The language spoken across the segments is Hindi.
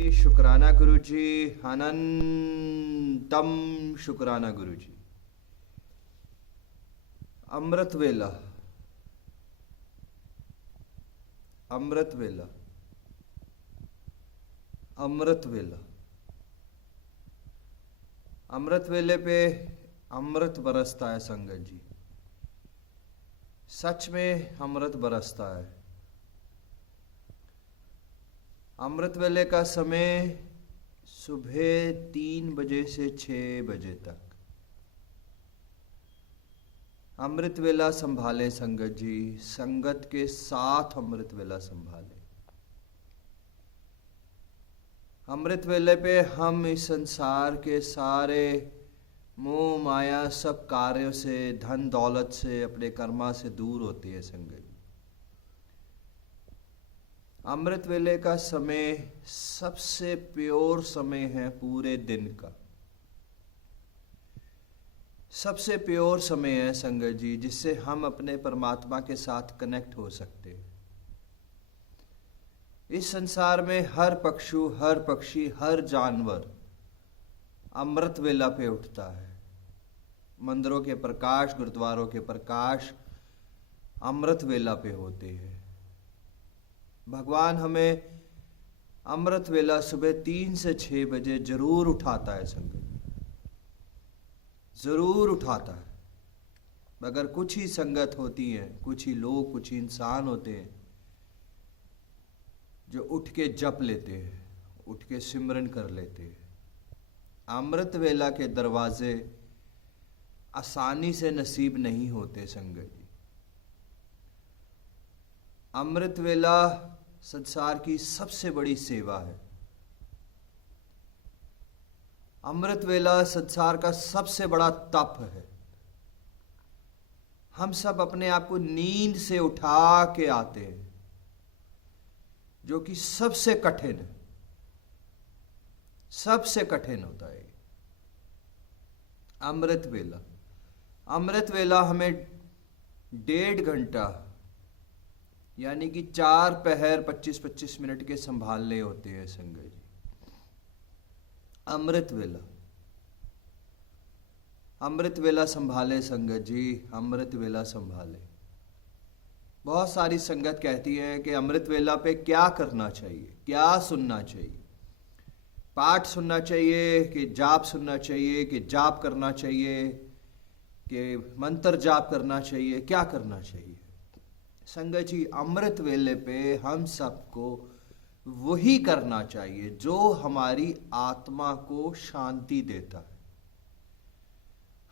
शुक्राना गुरुजी, अनंतम शुक्राना गुरुजी। अमृत वेला, अमृत वेला, अमृत वेला। अमृत वेले पे अमृत बरसता है संगत जी। सच में अमृत बरसता है। अमृत वेले का समय सुबह 3 बजे से 6 बजे तक। अमृत वेला संभाले संगत जी, संगत के साथ अमृत वेला संभाले। अमृत वेले पे हम इस संसार के सारे मोह माया सब कार्यों से, धन दौलत से, अपने कर्मा से दूर होते हैं संगत जी। अमृत वेले का समय सबसे प्योर समय है पूरे दिन का। सबसे प्योर समय है संगत जी, जिससे हम अपने परमात्मा के साथ कनेक्ट हो सकते हैं। इस संसार में हर पक्षु, हर पक्षी, हर जानवर अमृत वेला पे उठता है। मंदिरों के प्रकाश, गुरुद्वारों के प्रकाश अमृत वेला पे होते हैं। भगवान हमें अमृत वेला सुबह 3 से 6 बजे जरूर उठाता है संगत, जरूर उठाता है। मगर कुछ ही संगत होती है, कुछ ही लोग, कुछ ही इंसान होते हैं जो उठ के जप लेते हैं, उठ के सिमरन कर लेते हैं। अमृत वेला के दरवाजे आसानी से नसीब नहीं होते संगत जी। अमृत वेला संसार की सबसे बड़ी सेवा है। अमृत वेला संसार का सबसे बड़ा तप है। हम सब अपने आप को नींद से उठा के आते हैं, जो कि सबसे कठिन है, सबसे कठिन होता है अमृत वेला। अमृत वेला हमें 1.5 घंटा यानी कि 4 पहर 25-25 मिनट के संभालने होते हैं संगत जी। अमृत वेला, अमृत वेला संभाले संगत जी, अमृत वेला संभाले। बहुत सारी संगत कहती है कि अमृत वेला पे क्या करना चाहिए, क्या सुनना चाहिए। पाठ सुनना चाहिए कि जाप सुनना चाहिए, कि जाप करना चाहिए, कि मंत्र जाप करना चाहिए, क्या करना चाहिए। संगत जी, अमृत वेले पे हम सबको वही करना चाहिए जो हमारी आत्मा को शांति देता है।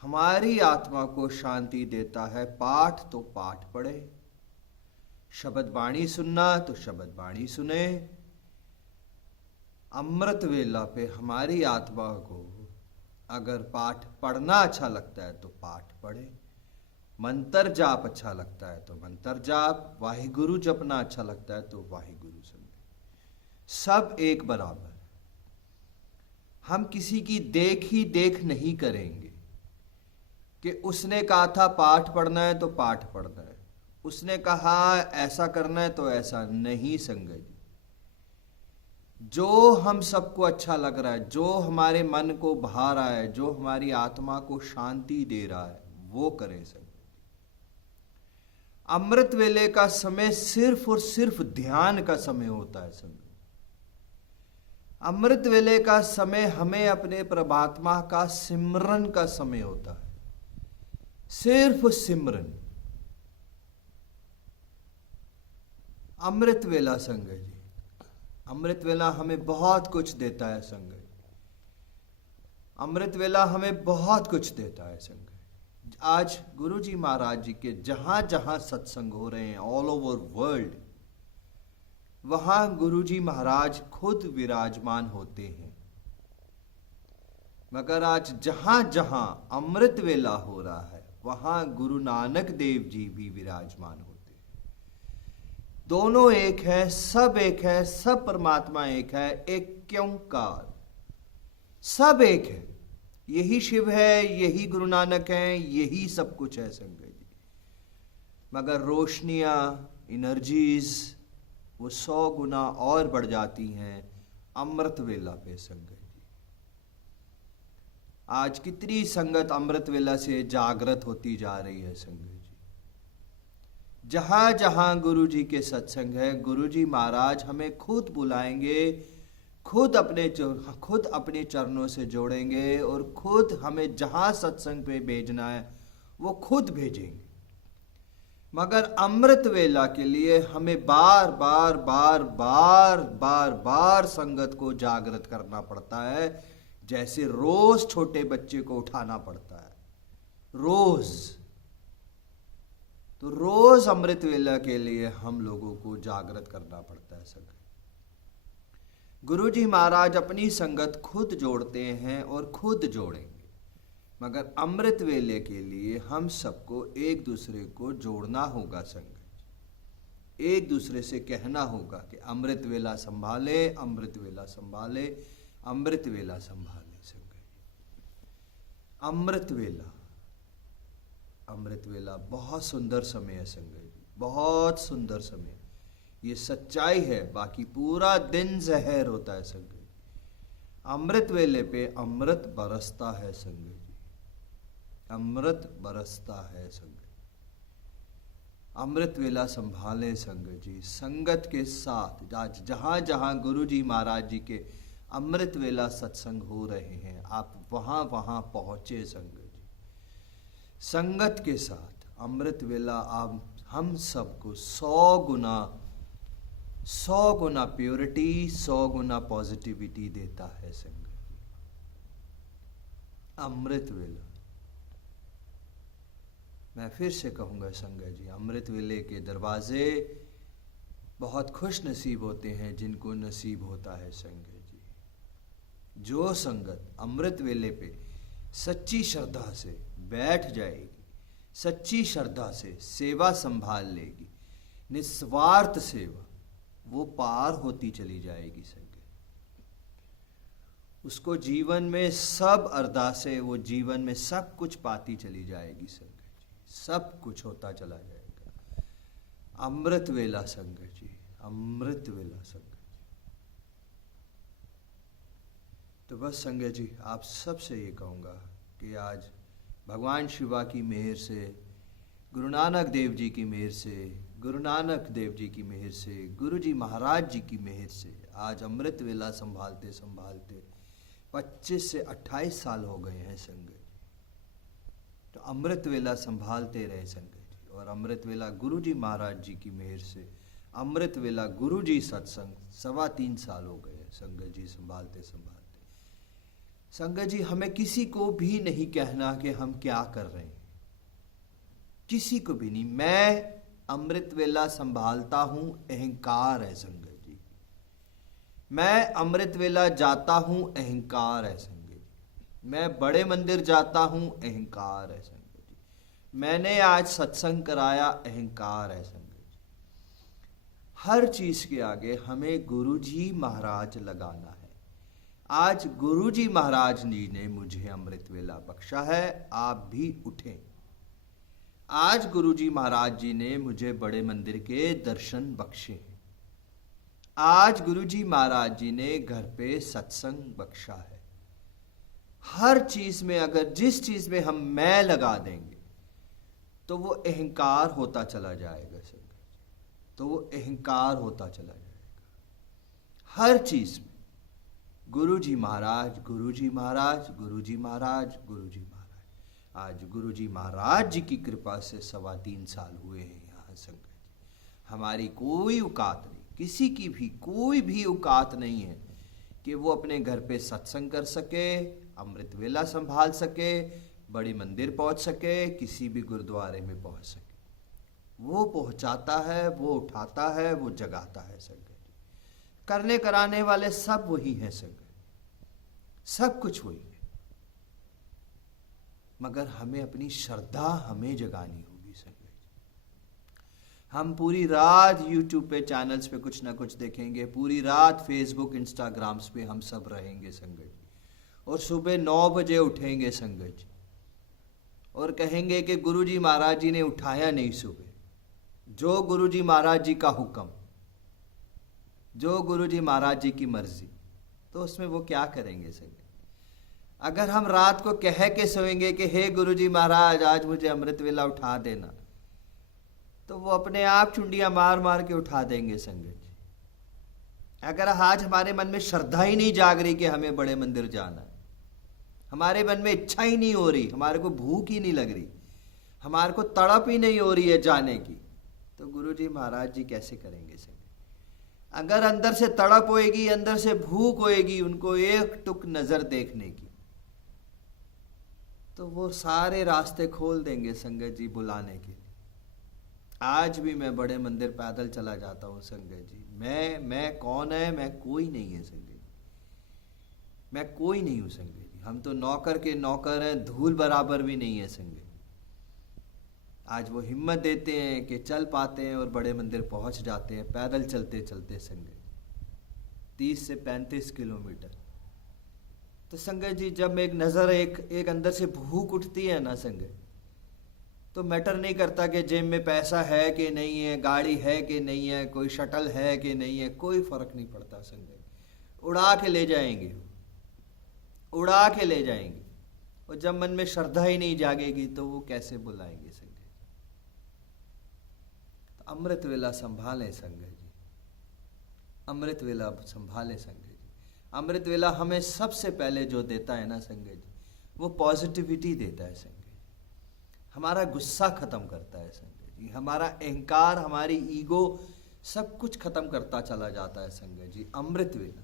हमारी आत्मा को शांति देता है। पाठ तो पाठ पढ़े, शब्द बाणी सुनना तो शब्द बाणी सुने। अमृत वेला पे हमारी आत्मा को अगर पाठ पढ़ना अच्छा लगता है तो पाठ पढ़े, मंत्र जाप अच्छा लगता है तो मंत्र जाप, वाहिगुरु जपना अच्छा लगता है तो वाहिगुरु सुने। सब एक बराबर। हम किसी की देख ही देख नहीं करेंगे कि उसने कहा था पाठ पढ़ना है तो पाठ पढ़ना है, उसने कहा ऐसा करना है तो ऐसा नहीं संगत जी। जो हम सबको अच्छा लग रहा है, जो हमारे मन को भा रहा है, जो हमारी आत्मा को शांति दे रहा है, वो करें संगत। अमृत वेले का समय सिर्फ और सिर्फ ध्यान का समय होता है संगत। अमृत वेले का समय हमें अपने परमात्मा का सिमरन का समय होता है, सिर्फ सिमरन। अमृत वेला संगत जी, अमृत वेला हमें बहुत कुछ देता है संगत। अमृत वेला हमें बहुत कुछ देता है संगत। आज गुरु जी महाराज जी के जहां जहां सत्संग हो रहे हैं ऑल ओवर वर्ल्ड, वहां गुरु जी महाराज खुद विराजमान होते हैं। मगर आज जहां जहां अमृत वेला हो रहा है वहां गुरु नानक देव जी भी विराजमान होते हैं। दोनों एक है, सब एक है, सब परमात्मा एक है, एक ओंकार, सब एक है। यही शिव है, यही गुरु नानक है, यही सब कुछ है संगत जी। मगर रोशनियां, एनर्जीज वो 100 गुना और बढ़ जाती हैं अमृत वेला पे संगत जी। आज कितनी संगत अमृत वेला से जागृत होती जा रही है संगत जी। जहां जहां गुरु जी के सत्संग है, गुरु जी महाराज हमें खुद बुलाएंगे, खुद अपने चरणों से जोड़ेंगे और खुद हमें जहां सत्संग पे भेजना है वो खुद भेजेंगे। मगर अमृत वेला के लिए हमें बार बार बार बार बार बार संगत को जागृत करना पड़ता है, जैसे रोज छोटे बच्चे को उठाना पड़ता है, रोज। तो रोज अमृत वेला के लिए हम लोगों को जागृत करना पड़ता है संगत। गुरु जी महाराज अपनी संगत खुद जोड़ते हैं और खुद जोड़ेंगे, मगर अमृत वेले के लिए हम सबको एक दूसरे को जोड़ना होगा संगत। एक दूसरे से कहना होगा कि अमृत वेला संभाले, अमृत वेला संभाले, अमृत वेला संभाले संगत। अमृत वेला बहुत सुंदर समय है संगत जी, बहुत सुंदर समय। ये सच्चाई है, बाकी पूरा दिन जहर होता है संगत जी। अमृत वेले पे अमृत बरसता है संगत जी, अमृत बरसता है संगत। अमृत वेला संभाले संगत जी। संगत के साथ आज जहां जहां गुरु जी महाराज जी के अमृत वेला सत्संग हो रहे हैं, आप वहां वहां पहुंचे संगत जी। संगत के साथ अमृत वेला आप हम सबको 100 गुना प्योरिटी, 100 गुना पॉजिटिविटी देता है संगत जी। अमृत वेला, मैं फिर से कहूंगा संगत जी, अमृत वेले के दरवाजे बहुत खुश नसीब होते हैं जिनको नसीब होता है संगत जी। जो संगत अमृत वेले पे सच्ची श्रद्धा से बैठ जाएगी, सच्ची श्रद्धा से सेवा संभाल लेगी, निस्वार्थ सेवा, वो पार होती चली जाएगी संगत। उसको जीवन में सब अरदासें, वो जीवन में सब कुछ पाती चली जाएगी संगत जी, सब कुछ होता चला जाएगा। अमृत वेला संगत जी, अमृत वेला संगत जी। तो बस संगत जी, आप सबसे ये कहूँगा कि आज भगवान शिवा की मेहर से, गुरु नानक देव जी की मेहर से, गुरु नानक देव जी की मेहर से, गुरु जी महाराज जी की मेहर से आज अमृत वेला संभालते संभालते 25 से 28 साल हो गए हैं संगत जी। तो अमृत वेला संभालते रहे संगत जी। और अमृत वेला गुरु जी महाराज जी की मेहर से, अमृत वेला गुरु जी सत्संग 3.25 साल हो गए संगत जी संभालते संभालते। संगत जी, हमें किसी को भी नहीं कहना कि हम क्या कर रहे हैं, किसी को भी नहीं। मैं अमृत वेला संभालता हूं, अहंकार है संगत जी। मैं अमृत वेला जाता हूं, अहंकार है संगत जी। मैं बड़े मंदिर जाता हूं, अहंकार है संगत जी। मैंने आज सत्संग कराया, अहंकार है संगत जी। हर चीज के आगे हमें गुरु जी महाराज लगाना है। आज गुरु जी महाराज जी ने मुझे अमृत वेला बख्शा है, आप भी उठें। आज गुरु जी महाराज जी ने मुझे बड़े मंदिर के दर्शन बख्शे हैं। आज गुरु जी महाराज जी ने घर पे सत्संग बख्शा है। हर चीज में अगर जिस चीज में हम मैं लगा देंगे तो वो अहंकार होता चला जाएगा संगत जी, तो वो अहंकार होता चला जाएगा। हर चीज में गुरु जी महाराज, गुरु जी महाराज, गुरु जी महाराज, गुरु जी महाराज। आज गुरु जी महाराज जी की कृपा से 3.25 साल हुए हैं यहाँ संगत जी। हमारी कोई औकात नहीं, किसी की भी कोई भी औकात नहीं है कि वो अपने घर पे सत्संग कर सके, अमृत वेला संभाल सके, बड़ी मंदिर पहुंच सके, किसी भी गुरुद्वारे में पहुंच सके। वो पहुंचाता है, वो उठाता है, वो जगाता है संगत जी। करने कराने वाले सब वही हैं संगत, सब कुछ वही है। मगर हमें अपनी श्रद्धा हमें जगानी होगी संगत जी। हम पूरी रात यूट्यूब पे चैनल्स पे कुछ ना कुछ देखेंगे, पूरी रात फेसबुक इंस्टाग्राम्स पे हम सब रहेंगे संगत जी, और सुबह 9 बजे उठेंगे संगत जी और कहेंगे कि गुरु जी महाराज जी ने उठाया नहीं सुबह। जो गुरु जी महाराज जी का हुक्म, जो गुरु जी महाराज जी की मर्जी, तो उसमें वो क्या करेंगे संगत। अगर हम रात को कह के सोएंगे कि हे गुरुजी महाराज आज मुझे अमृत वेला उठा देना, तो वो अपने आप चुंडियां मार मार के उठा देंगे संगत जी। अगर आज हमारे मन में श्रद्धा ही नहीं जाग रही कि हमें बड़े मंदिर जाना है, हमारे मन में इच्छा ही नहीं हो रही, हमारे को भूख ही नहीं लग रही, हमारे को तड़प ही नहीं हो रही है जाने की, तो गुरुजी महाराज जी कैसे करेंगे संगत। अगर अंदर से तड़प होएगी, अंदर से भूख होएगी उनको एक टुक नजर देखने की, तो वो सारे रास्ते खोल देंगे संगत जी बुलाने के लिए। आज भी मैं बड़े मंदिर पैदल चला जाता हूँ संगत जी। मैं कौन है, मैं कोई नहीं है संगत जी, मैं कोई नहीं हूँ संगत जी। हम तो नौकर के नौकर हैं, धूल बराबर भी नहीं है संगत। आज वो हिम्मत देते हैं कि चल पाते हैं और बड़े मंदिर पहुंच जाते हैं पैदल चलते चलते संगत, 30 से 35 किलोमीटर। तो संगत जी जब एक नज़र एक अंदर से भूख उठती है ना संगत, तो मैटर नहीं करता कि जेब में पैसा है कि नहीं है, गाड़ी है कि नहीं है, कोई शटल है कि नहीं है, कोई फर्क नहीं पड़ता संगत। उड़ा के ले जाएंगे, उड़ा के ले जाएंगे। और जब मन में श्रद्धा ही नहीं जागेगी तो वो कैसे बुलाएंगे संगत। तो अमृत वेला संभालें संगत जी, अमृत वेला संभालें संगत जी। अमृत वेला हमें सबसे पहले जो देता है ना संगत जी, वो पॉजिटिविटी देता है संगत जी। हमारा गुस्सा खत्म करता है संगत जी, हमारा अहंकार, हमारी ईगो, सब कुछ खत्म करता चला जाता है संगत जी। अमृत वेला,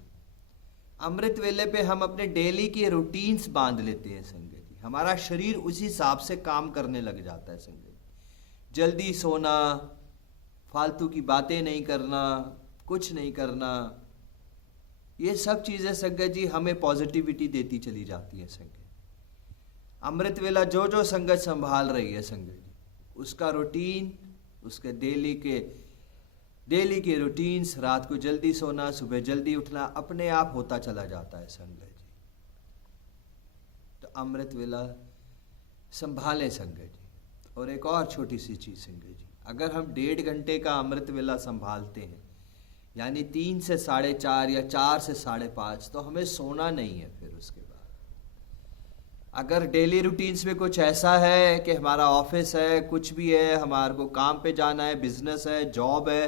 अमृत वेले पे हम अपने डेली की रूटीन्स बांध लेते हैं संगत जी। हमारा शरीर उसी हिसाब से काम करने लग जाता है संगत जी। जल्दी सोना, फालतू की बातें नहीं करना, कुछ नहीं करना, ये सब चीज़ें संगत जी हमें पॉजिटिविटी देती चली जाती है संगत। अमृत वेला जो जो संगत संभाल रही है संगत जी, उसका रूटीन, उसके डेली के रूटीन्स, रात को जल्दी सोना, सुबह जल्दी उठना, अपने आप होता चला जाता है संगत जी। तो अमृत वेला संभाले संगत जी। और एक और छोटी सी चीज़ संगत जी, अगर हम 1.5 घंटे का अमृत वेला संभालते हैं, यानी 3 से 4:30 या 4 से 5:30, तो हमें सोना नहीं है फिर उसके बाद। अगर डेली रूटीन्स में कुछ ऐसा है कि हमारा ऑफिस है, कुछ भी है, हमारे को काम पे जाना है, बिजनेस है, जॉब है,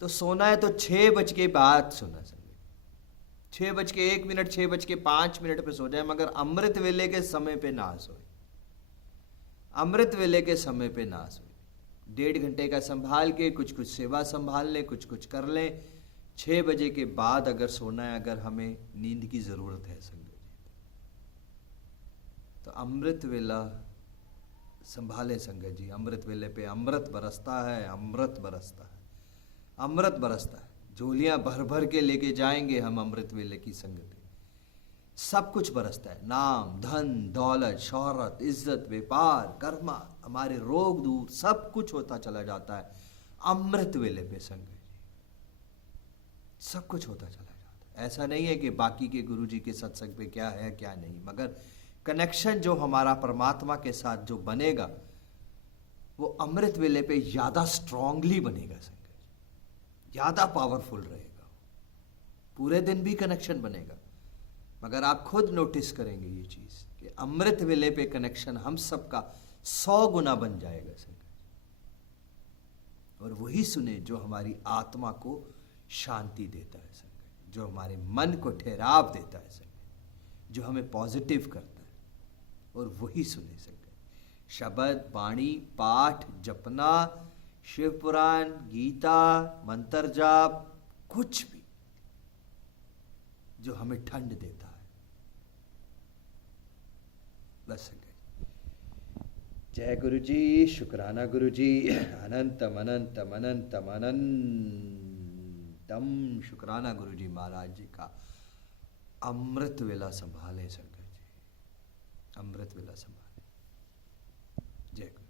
तो सोना है तो 6 बज के बाद सोना चाहिए। 6:01, 6:05 पे सो जाए, मगर अमृत वेले के समय पे ना सोए, अमृत वेले के समय पे ना सोए। 1.5 घंटे का संभाल के कुछ कुछ सेवा संभाल लें, कुछ कुछ कर लें। 6 बजे के बाद अगर सोना है, अगर हमें नींद की ज़रूरत है संगत जी, तो अमृत वेला संभाले संगत जी। अमृत वेले पे अमृत बरसता है, अमृत बरसता है, अमृत बरसता है। झोलियाँ भर भर के लेके जाएंगे हम अमृत वेले की संगत। सब कुछ बरसता है, नाम, धन, दौलत, शोहरत, इज्जत, व्यापार, कर्मा, हमारे रोग दूर, सब कुछ होता चला जाता है अमृत वेले पे संगत जी। सब कुछ होता चला जाता है। ऐसा नहीं है कि बाकी के गुरुजी के सत्संग पे क्या है क्या नहीं, मगर कनेक्शन जो हमारा परमात्मा के साथ जो बनेगा, वो अमृत वेले पे ज़्यादा स्ट्रांगली बनेगा संगत जी, ज़्यादा पावरफुल रहेगा। पूरे दिन भी कनेक्शन बनेगा, मगर आप खुद नोटिस करेंगे ये चीज़ कि अमृत वेले पे कनेक्शन हम सबका 100 गुना बन जाएगा संगत। और वही सुने जो हमारी आत्मा को शांति देता है संगत, जो हमारे मन को ठहराव देता है संगत, जो हमें पॉजिटिव करता है, और वही सुने संगत। शब्द, वाणी, पाठ, जपना, शिव पुराण, गीता, मंत्र जाप, कुछ भी जो हमें ठंड देता है, बस संगत। जय गुरु जी, शुक्राना गुरु जी, अनंतम अनंतम अनंतम अनंतम शुक्राना गुरु जी महाराज जी का। अमृत वेला संभाले संगत जी, अमृत वेला संभाले। जय गुरु।